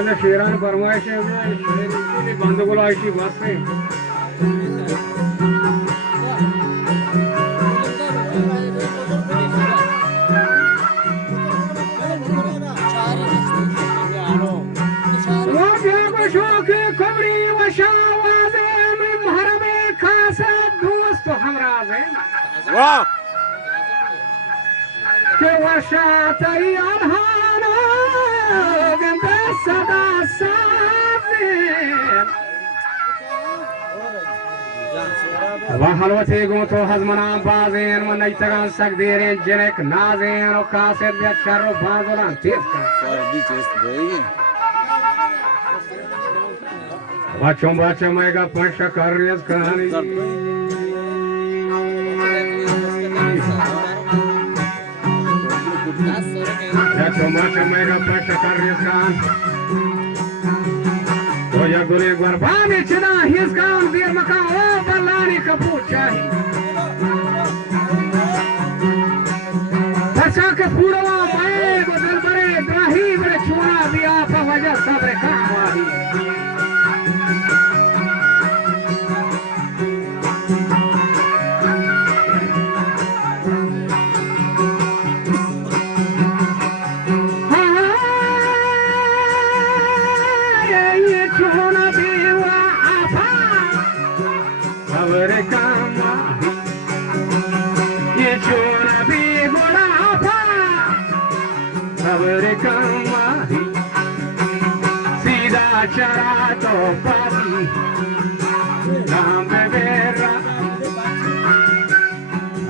Ana Sheoran फरमाइश है बंदगुलो IT बस में वो क्या शौक खबरी वशावाज़े में महरमे खास दोस्त हमराज है वाह के वशातई अल्हाना गंदे सदा साज़े वहलवते गो तो हजमना बाज़ेन मन इतगान सकदेरे जनेक नाज़ेन और कासेर बेचारो बाज़ोलान तेज का बच्चों बच्चों मेगा पंच कार्यस कहानी बच्चों बच्चों मेगा पंच कार्यस कहानी तो ये गुरे गुरबानी चिना हिस काम देर मका ओ बलानी कपूर चाही बच्चा के पूरा माए बदल बरे द्राही बरे चुना दिया वजह सब्र काम वाली चरा तो पासी नाम बेरा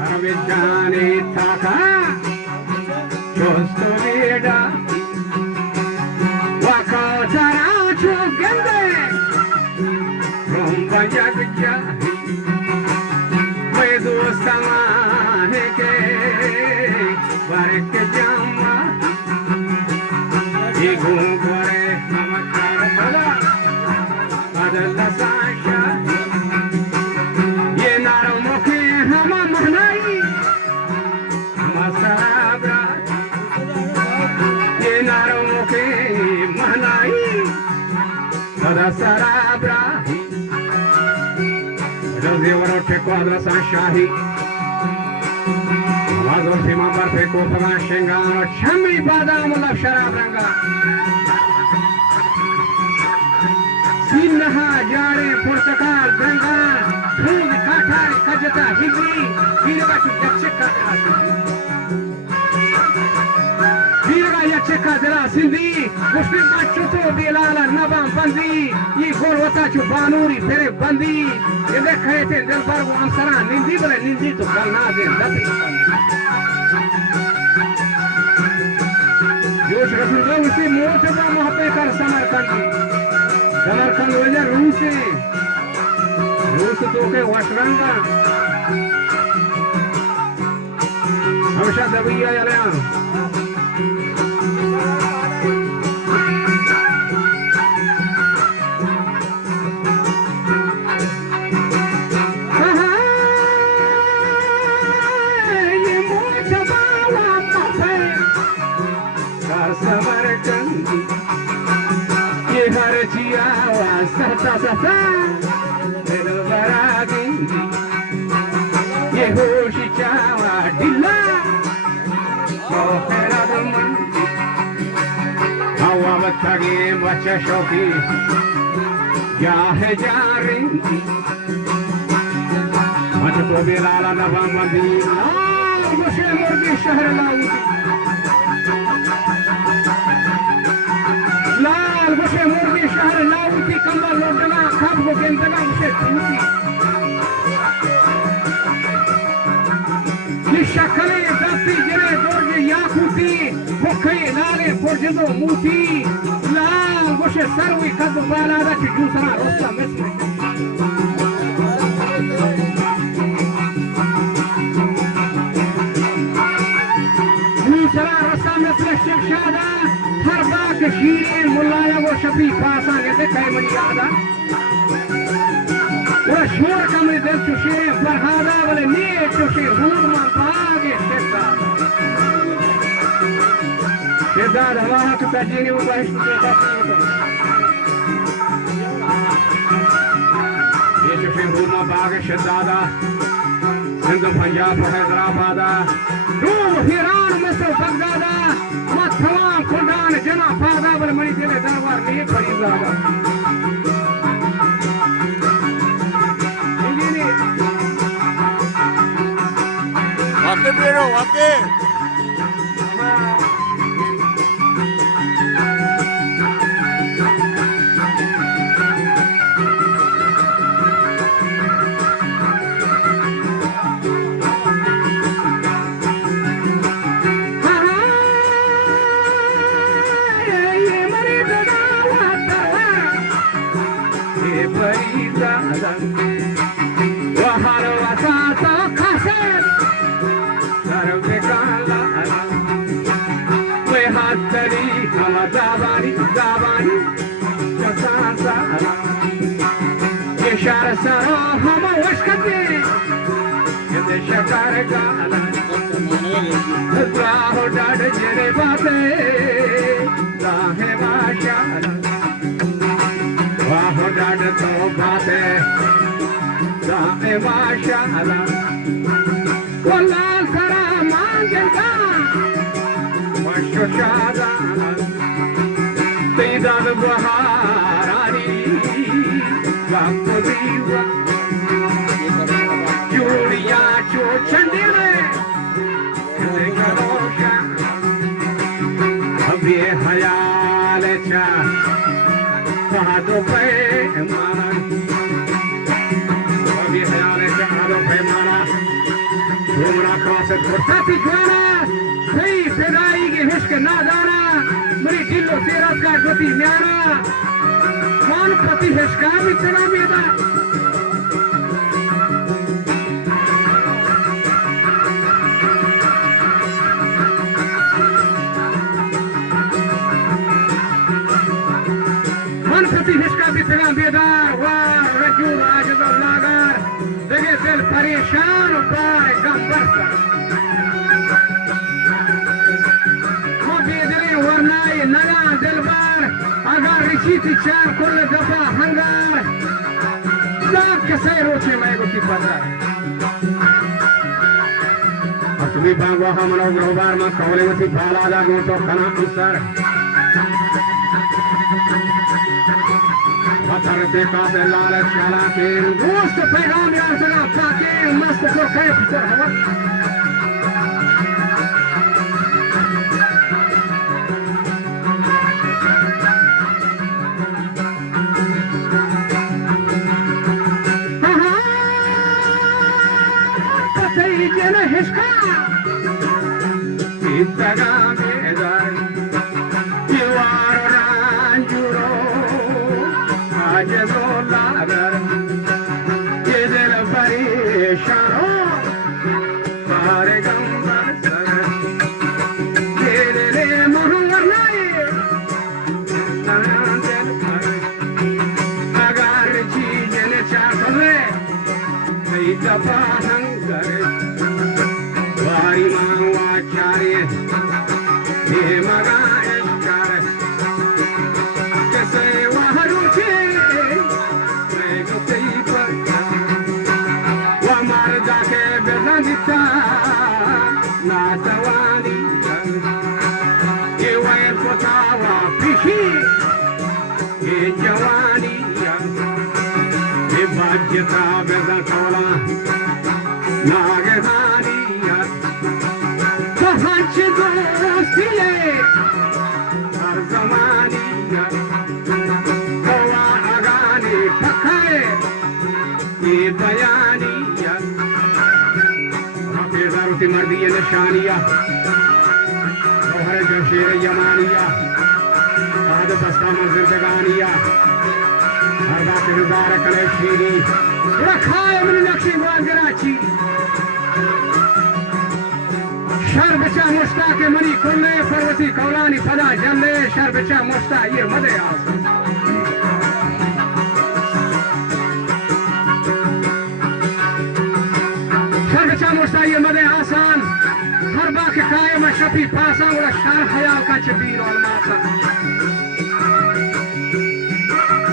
अविजानी थाका जोस्तो बेड़ा वाका चरा चुगंदे रोम्बा जगजा मैं दोस्ताना है के बारिक जामा ये घूम करे ये नारों मुखे हम महनाई हम सराबरा ये नारों मुखे महनाई सदा सराबरा जल्दी वरों ठेको अदरसा शाही आवाज़ों से मामर फेंको पगा शेंगार और छमी बादाम उल्लाफ शराब रंगा सिन्हा जाड़े पुरतकाल गंगा फूल काठारी कजता हिजरी वीरगा यक्षका वीरगा यक्षका जरा सिंधी मुस्लिम बच्चों तो बेलाला नबाम बंदी ये गोल होता चु बानूरी फेरे बंदी ये देखे थे दिल पर वो अंसरा निंदी बले निंदी तो गलना दे दती जोश रसूल उसी मोटबा मोहब्बे कर समरकंदी समरकंद वजह रूस तो के वशरंगा हमेशा दबिया यार ये मोटबा मोहब्बे कर समरकंदी ये हर जिया सता सता दिल बरागिंदी ये होशी चावा दिला मोहरा मंदी हवा बतागे बच्चा शौकी क्या है जारिंदी मत तो बेलाला नवा मदीना मुझे मुर्गी शहर लाऊंगी लाल मुझे मुर्गी शहर लाऊंगी कमर लोटना खब वो गेंदना मुझे टूटी ये शक्ले दस्ती जरे दोर्जे याकूती भुखे लाले पुरजदो मूती लाल मुझे सरवी कद बाला दा कि दूसरा रोस्ता मिस्र दूसरा रोस्ता मिस्र शिक्षादा हर बाग शीरे मुलाया वो शबी पासा कहते कई मनी यादा वो शोर कमरे दिल चुशे फरहादा वाले नीर चुशे हूरमा पागे शेता شداد هواها تتجيني وباش ये फिर भूमा बाग शदादा सिंध पंजाब हैदराबाद रूम हिरान मिस्र बगदादा मत तमाम खुदान जना फादा बल मणि तेरे दरबार में बड़ी ज्यादा वाके पेड़ो वाके शकार गाला राहो डाड जरे बाते राहे माशाला राहो डाड तो बाते राहे माशाला कोला सरा मांगेगा मशो शादा तेदाद बहारानी गापो दीवा Julia Cho Chandile Legarosha Abhi Hayale Cha Pahado Pe Mana Abhi Hayale Cha Pahado Pe Mana Dhumra Cross Kurtati Jwana Sei Fedai Ki Hishk Nadana Mari Dillo Serat Ka Joti Myana Khan Pati Hishka Mitna Meda बेदार वार रजूल आजद लागर जगह दिल परेशान पाए गम बरसर वो बेदले वरनाए नगा दिलबार अगर रिचीती चार कुल दफा हंगार दाग कैसे रोचे मैं गुती पता असली बागवा हम लोग रोबार में कौले वती बाला दा गोतो खाना Ansar Atar beka belal chala ke dost पैगाम यार सना पाके मस्त को कैफ सर हवा कतई जन हिस्का इतना बेदार युवार रांजुरो Ajado lagar, ye dil parishano, mare gambar sagar, ye dile mohar nae, naran dil pare, agar cheezen chakle, nahi dafa hangare, vari mawa charye, ye maga eskare, kaise waharuche. Natawani, ye wae potawa pishi, ye jawani, ye bajyata bezatola, nagehani, kahanch dostiye, har zamani, kawa agani pakaye, ye bayani. मर्दी निशानिया और जमशेर यमानिया आद दस्ता मंजिल बेगानिया हरदा किरदार कले शीरी रखाए मन नक्शी वाजराची sir बचा मुस्ता के मनी कुल्ले पर्वती कौलानी फदा जल्ले शर बचा मुस्ता ये मदे आस शर बचा मुस्ता ये मदे आसान हर बाकी कायम tapi pasang udah syar khayal ka cebir wal masa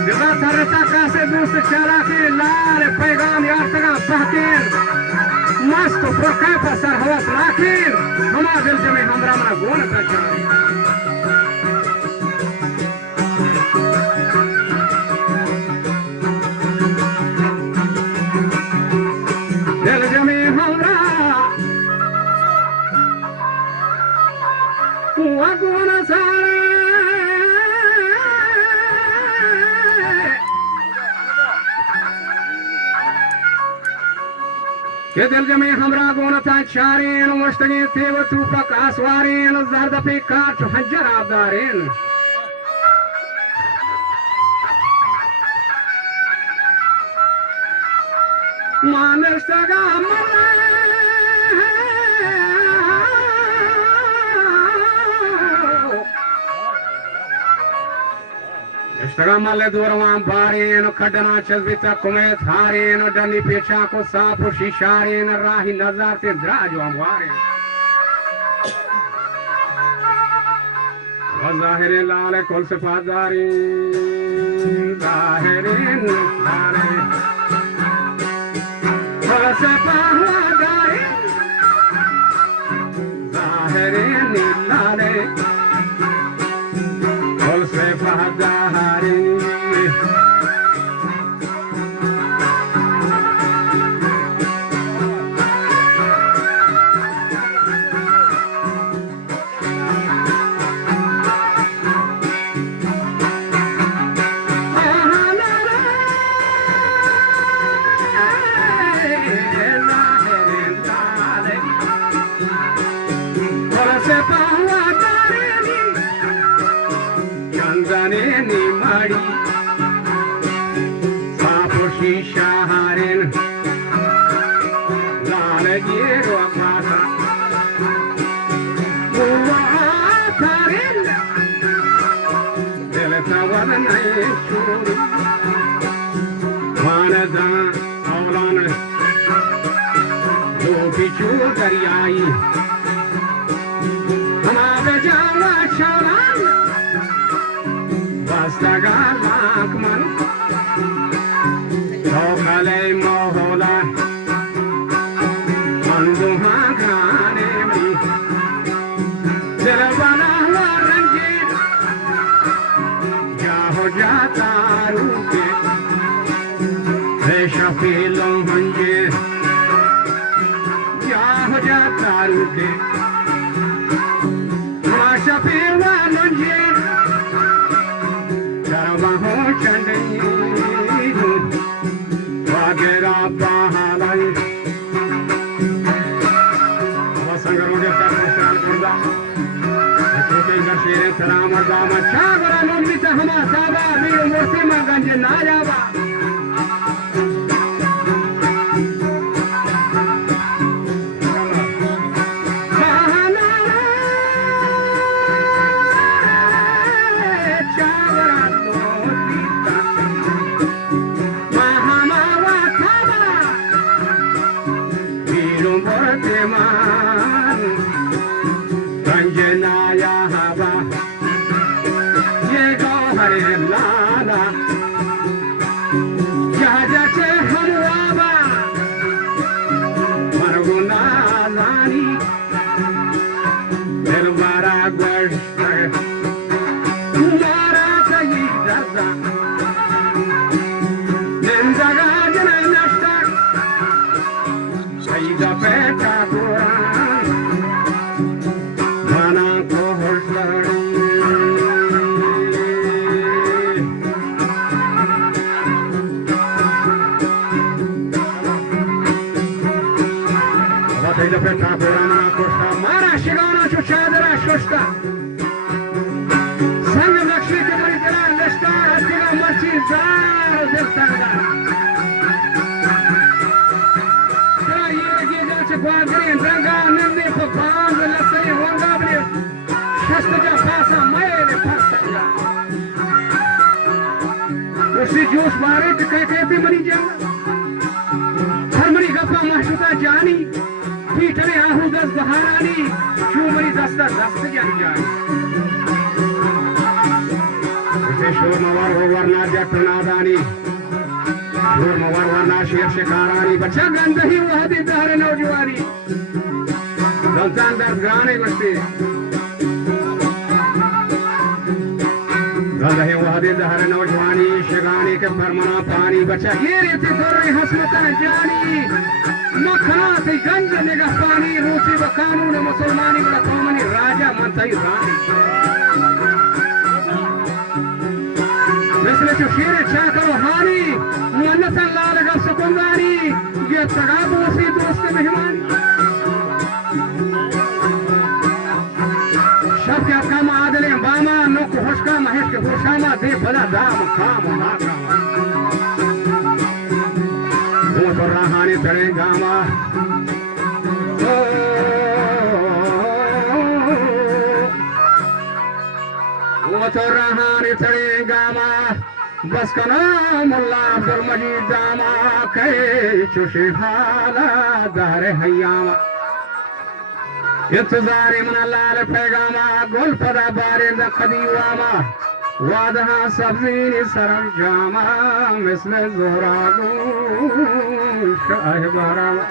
Bila tarata kase dost chala ke laal पैगाम यार तक बहकेर मस्त प्रकार पसर हवा लाखिर हमा दिल जमे हमरा मना गोन का चाहे दिल जमे हमरा कुआ गोन सारे के दिल जमे हमरा गोनता चारेन वस्तगे तेव तूपक आसवारेन जर्द पे काट हज्जर आबदारेन मानस्तगा मल्ले दूरवां बारेन खडना चलबिता कुमेत हारेन डनी पेचा को साफ शीशारेन राही नजर ते द्राजो अमवारे वज़ाहिरे लाले कुल सिफादारी ज़ाहिरे लाले कुल सिफादारी ज़ाहिरे लाले कुल सिफादारी दरियाई हमारे जावा शौरान बस्तगा लाकमन सौखले मोहला मंदुहा गाने में दिल बना हुआ रंजीत जा हो जाता रूके शफीलों हंजे तारुके माशा पेवा नंजे करवा हो चंदई वागेरा पहालाई वसंगर मुझे तारुस्तान करदा छोटे नशेरे सलाम दामा चागरा नोमी से हमा साबा भी मोसे मगंजे ना जावा जोश मारे तो कहते मरी जाओ हर मरी गप्पा महसूसा जानी पीठरे आहू दस बहारानी शुमरी दस्ता दस्त जंजान शोर मवार हो वरना जट नादानी शोर मवार वरना शेर शिकारानी बच्चा गंद ही वह दिन दहर नौजवानी दलतान दर्द गाने गुस्ती गंद ही वह दिन दहर नौजवानी शिगानी के फरमाना पानी बच्चा ये रेती गोरे हसमता जानी मखना से गंज निगह पानी रूसी व कानून मुसलमानी बड़ा कौमनी राजा मनताई रानी मिसले जो शेर चाकर हानी मुन्नतन लाल का सुकुंदारी ये तगाबो से दोस्त मेहमान शब्द आपका मादले बामा नुक होशका महेश के होशामा दे भला दाम काम नाकामा वो तो रहानी तड़े गामा वो तो रहानी तड़े गामा बस का नाम अल्लाह अब्दुल मजीद दामा कहे चुशी भाला दारे हयामा इंतजारे मना लाल पैगामा गुल पदा बारे द खदीवामा वादहा सब्जी सरम जामा मिसले जोरागू शाह बारामा